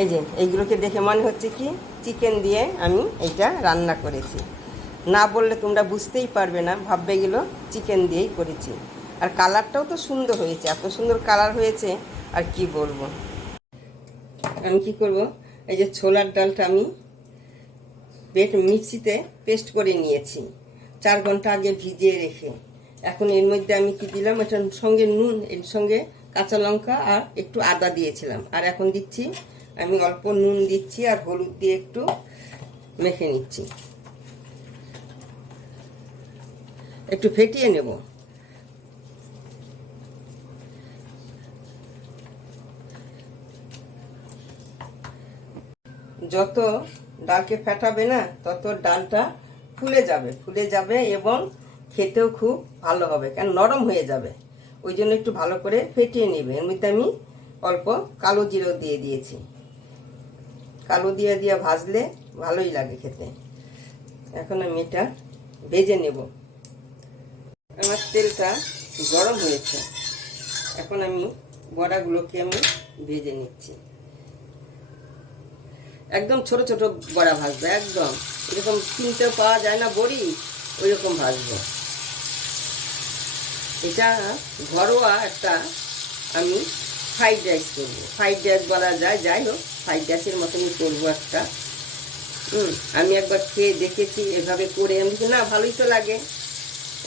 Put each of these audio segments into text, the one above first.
এই যে এইগুলোকে দেখে মনে হচ্ছে কি চিকেন দিয়ে আমি এইটা রান্না করেছি। না বললে তোমরা বুঝতেই পারবে না, ভাববে এগুলো চিকেন দিয়েই করেছি। আর কালারটাও তো সুন্দর হয়েছে, এত সুন্দর কালার হয়েছে আর কি বলবো। আমি কি করব, এই যে ছোলার ডালটা আমি মিক্সিতে পেস্ট করে নিয়েছি 4 ঘন্টা আগে ভিজিয়ে রেখে। এখন এর মধ্যে আমি কি দিলাম, এটার সঙ্গে নুন, এর সঙ্গে কাঁচা লঙ্কা আর একটু আদা দিয়েছিলাম। আর এখন দিচ্ছি আমি অল্প নুন দিচ্ছি আর হলুদ দিয়ে একটু মেখে নিচ্ছি, একটু ফেটিয়ে নেব। যত ডালকে ফেটাবে না তত ডালটা ফুলে যাবে এবং খেতেও খুব ভালো হবে, কারণ নরম হয়ে যাবে। ওই জন্য একটু ভালো করে ফেটিয়ে নেবে। এর মধ্যে আমি অল্প কালো জিরেও দিয়ে দিয়েছি। কালো দিয়ে ভাজলে ভালোই লাগে খেতে। এখন আমি এটা ভেজে নেব। আমার তেলটা গরম হয়েছে, এখন আমি বড়াগুলোকে আমি ভেজে নিচ্ছি। একদম ছোট ছোট বড়া ভাজবো, একদম এরকম কিনতেও পাওয়া যায় না বড়ি, ওই রকম ভাজবো। এটা ঘরোয়া একটা আমি ফ্রাইড রাইস করবো, ফ্রাইড রাইস বলা যায়, যাই হোক ফ্রাইড রাইসের মতনই করবো একটা। আমি একবার খেয়ে দেখেছি এভাবে করে, আমি না ভালোই তো লাগে,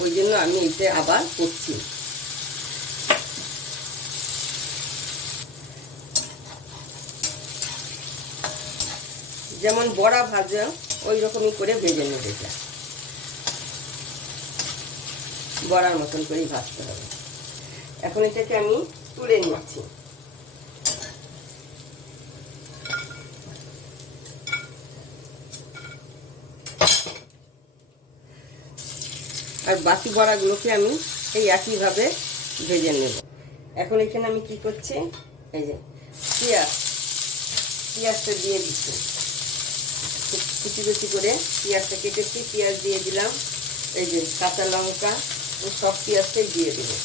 ওই জন্য আমি এটা আবার করছি। যেমন বড়া ভাজা ওই রকমই করে ভেজে নেবে, এটা বড়ার মতন করেই ভাজতে হবে। এখন এটাকে আমি তুলে নিচ্ছি। আর বাকি বড়াগুলোকে আমি এই একইভাবে ভেজে নেব। এখন এখানে আমি কি করছি, এই যে পেঁয়াজটা দিয়ে দিচ্ছি, কুচি কুচি করে পেঁয়াজটা কেটেছি, পেঁয়াজ দিয়ে দিলাম। এই যে কাঁচা লঙ্কা, সব পেঁয়াজটাই দিয়ে দেবো।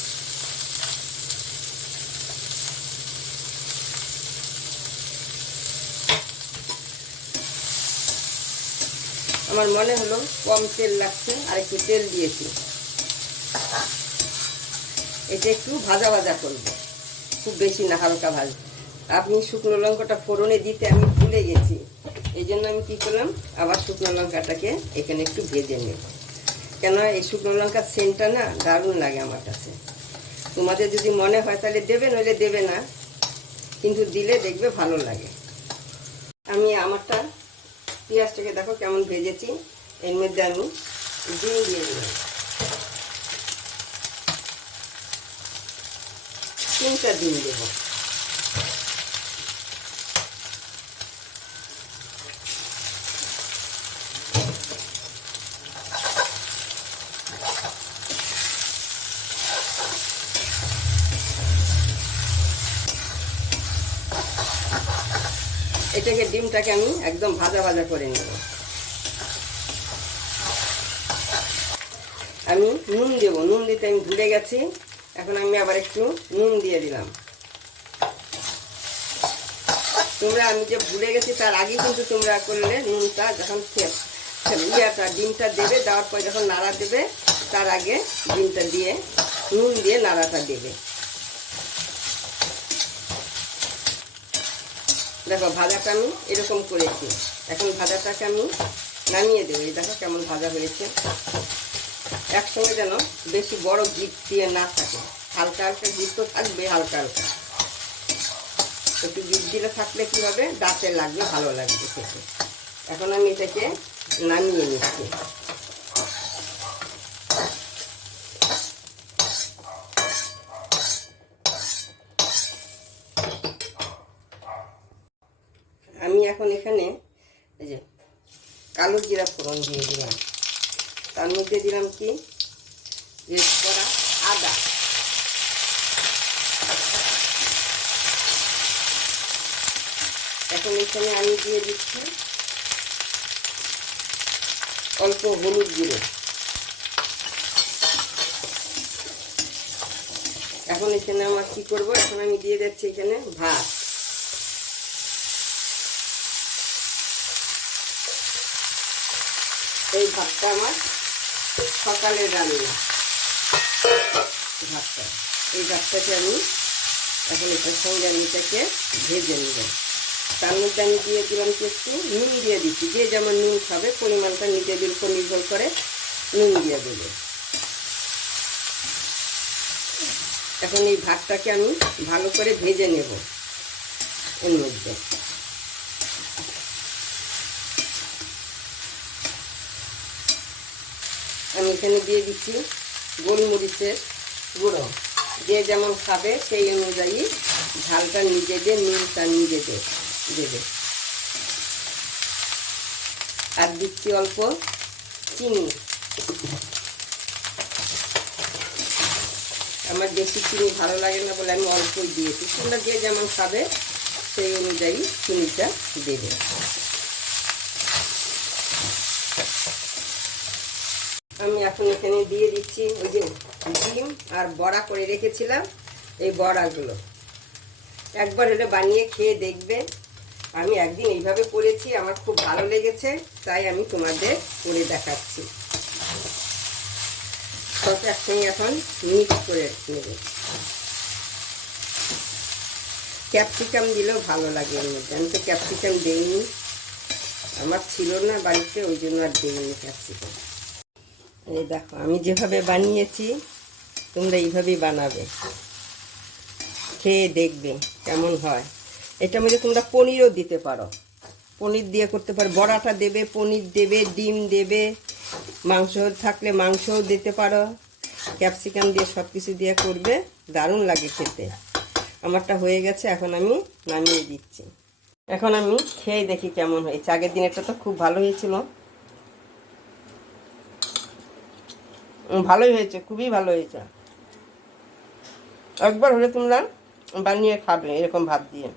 আমার মনে হলো কম তেল লাগছে, আর একটু তেল দিয়েছি। এটা একটু ভাজা ভাজা করবো, খুব বেশি না, হালকা ভাজবো। আপনি শুকনো লঙ্কাটা ফোড়নে দিতে আমি ভুলে গেছি, এই জন্য আমি কী করলাম, আবার শুকনো লঙ্কাটাকে এখানে একটু ভেজে নেব। কেন এই শুকনো লঙ্কার সেন্টটা না দারুণ লাগে আমার কাছে। তোমাদের যদি মনে হয় তাহলে দেবে, নইলে দেবে না, কিন্তু দিলে দেখবে ভালো লাগে। আমি আমারটা পেঁয়াজটাকে দেখো কেমন ভেজেছি। এর মধ্যে আমি ডিম দিয়ে দিলাম, 3টা ডিম দেবো। এটাকে ডিমটাকে আমি একদম ভাজা ভাজা করে নেব। আমি নুন দেবো, নুন দিতে আমি ভুলে গেছি, এখন আমি আবার একটু নুন দিয়ে দিলাম। তোমরা, আমি যে ভুলে গেছি তার আগে কিন্তু তোমরা করলে নুনটা যখন ডিমটা দেবে, দেওয়ার পর যখন নাড়া দেবে তার আগে ডিমটা দিয়ে নুন দিয়ে নাড়াটা দেবে। দেখো ভাজাটা আমি এরকম করেছি। এখন ভাজাটাকে আমি নামিয়ে দেবো। এই দেখো কেমন ভাজা হয়েছে। একসঙ্গে যেন বেশি বড় জিপ দিয়ে না থাকে, হালকা হালকা জিপ তো থাকবে, হালকা হালকা একটু জিপ দিলে থাকলে কী হবে, দাঁতে লাগবে, ভালো লাগবে খেতে। এখন আমি এটাকে নামিয়ে নিচ্ছি। আমি এখন এখানে এই যে কালো জিরা ফোড়ন দিয়ে দিলাম, তার মধ্যে দিলাম কি রেড করা আদা, এখন এখানে আমি দিয়ে দিচ্ছি অল্প হলুদ গুঁড়ো। এখন এখানে আমার কি করব, এখন আমি দিয়ে যাচ্ছি এখানে ভাত। এই ভাতটা আমার সকালের রান্না ভাতটা। এই ভাতটাকে আমি এখন এটার সঙ্গে আমি এটাকে ভেজে নেব। তার মধ্যে আমি দিয়ে দিলাম একটু নুন দিয়ে দিচ্ছি, যে যেমন নুন খাবে পরিমাণটা নিজেদের উপর নির্ভর করে নুন দিয়ে দেবে। এখন এই ভাতটাকে আমি ভালো করে ভেজে নেব। এর মধ্যে আমি এখানে দিয়ে দিচ্ছি গোলমরিচের গুঁড়ো, যে যেমন খাবে সেই অনুযায়ী ঝালটা নিজেদের নুনটা নিজেদের দেবে। আর দিচ্ছি অল্প চিনি, আমার বেশি চিনি ভালো লাগে না বলে আমি অল্পই দিয়েছি। তোমরা যে যেমন খাবে সেই অনুযায়ী চিনিটা দেবে। আমি এখন এখানে দিয়ে দিচ্ছি ওই যে ডিম আর বড়া করে রেখেছিলাম, এই বড়াগুলো একবার হলে বানিয়ে খেয়ে দেখবে। আমি একদিন এইভাবে করেছি, আমার খুব ভালো লেগেছে, তাই আমি তোমাদের করে দেখাচ্ছি। সব একসঙ্গে এখন মিক্স করে নেব। ক্যাপসিকাম দিলেও ভালো লাগে এর মধ্যে, আমি তো ক্যাপসিকাম দিইনি, আমার ছিল না বাড়িতে, ওই জন্য আর দিইনি ক্যাপসিকাম। এই দেখো আমি যেভাবে বানিয়েছি তোমরা এইভাবেই বানাবে, খেয়ে দেখবে কেমন হয়। এটার মধ্যে তোমরা পনিরও দিতে পারো, পনির দিয়ে করতে পারো। বড়াটা দেবে, পনির দেবে, ডিম দেবে, মাংস থাকলে মাংসও দিতে পারো, ক্যাপসিকাম দিয়ে সব কিছু দিয়ে করবে, দারুণ লাগে খেতে। আমারটা হয়ে গেছে, এখন আমি নামিয়ে দিচ্ছি। এখন আমি খেয়ে দেখি কেমন হয়েছে। আগের দিনেরটা তো খুব ভালো হয়েছিল, ভালোই হয়েছে, খুবই ভালো হয়েছে। একবার হলে তোমরা বানিয়ে খাবে এরকম ভাত দিয়ে।